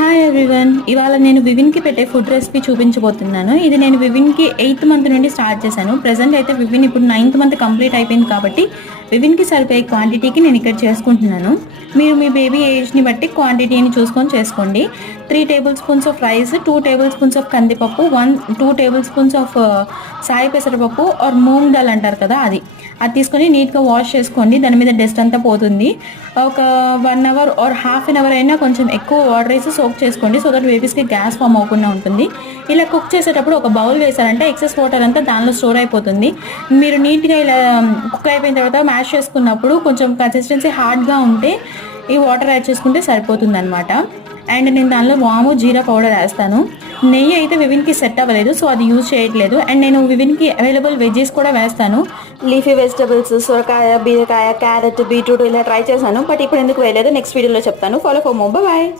Hi everyone ఇవాళ నేను వివిన్కి పెట్టే ఫుడ్ రెసిపీ చూపించబోతున్నాను. ఇది నేను వివిన్కి ఎయిత్ మంత్ నుండి స్టార్ట్ చేశాను. ప్రజెంట్ అయితే వివిన్ ఇప్పుడు నైన్త్ మంత్ కంప్లీట్ అయిపోయింది కాబట్టి వివిన్కి సరిపోయే క్వాంటిటీకి నేను ఇక్కడ చేసుకుంటున్నాను. మీరు మీ బేబీ ఏజ్ని బట్టి క్వాంటిటీని చూసుకొని చేసుకోండి. Three table spoons of rice two table spoons of కందిపప్పు one two table spoons of Sai పెసరపప్పు ఆర్ మూంగ్ దాల్ అంటారు కదా అది. అది తీసుకొని నీట్గా వాష్ చేసుకోండి. దాని మీద డస్ట్ అంతా పోతుంది. ఒక one hour or half an hour అయినా కొంచెం ఎక్కువ వాటర్ వేసి సోక్ చేసుకోండి. సో దట్ బేబీస్కి గ్యాస్ ఫామ్ అవ్వకుండా ఉంటుంది. ఇలా కుక్ చేసేటప్పుడు ఒక బౌల్ వేసారంటే ఎక్సెస్ వాటర్ అంతా దానిలో స్టోర్ అయిపోతుంది. మీరు నీట్గా ఇలా um, కుక్ అయిపోయిన తర్వాత మ్యాష్ చేసుకున్నప్పుడు కొంచెం కన్సిస్టెన్సీ హార్డ్గా ఉంటే ఈ వాటర్ యాడ్ చేసుకుంటే సరిపోతుంది అనమాట అండ్ నేను దానిలో వాము జీరా పౌడర్ వేస్తాను. నెయ్యి అయితే వివిన్కి సెట్ అవ్వలేదు సో అది యూజ్ చేయట్లేదు. అండ్ నేను వివిన్కి అవైలబుల్ వెజ్జెస్ కూడా వేస్తాను. లీఫీ వెజిటబుల్స్ సొరకాయ బీరకాయ క్యారెట్ బీట్రూట్ ఇలా ట్రై చేశాను బట్ ఇప్పుడు ఎందుకు వేయలేదు? నెక్స్ట్ వీడియోలో చెప్తాను. Follow for more bye.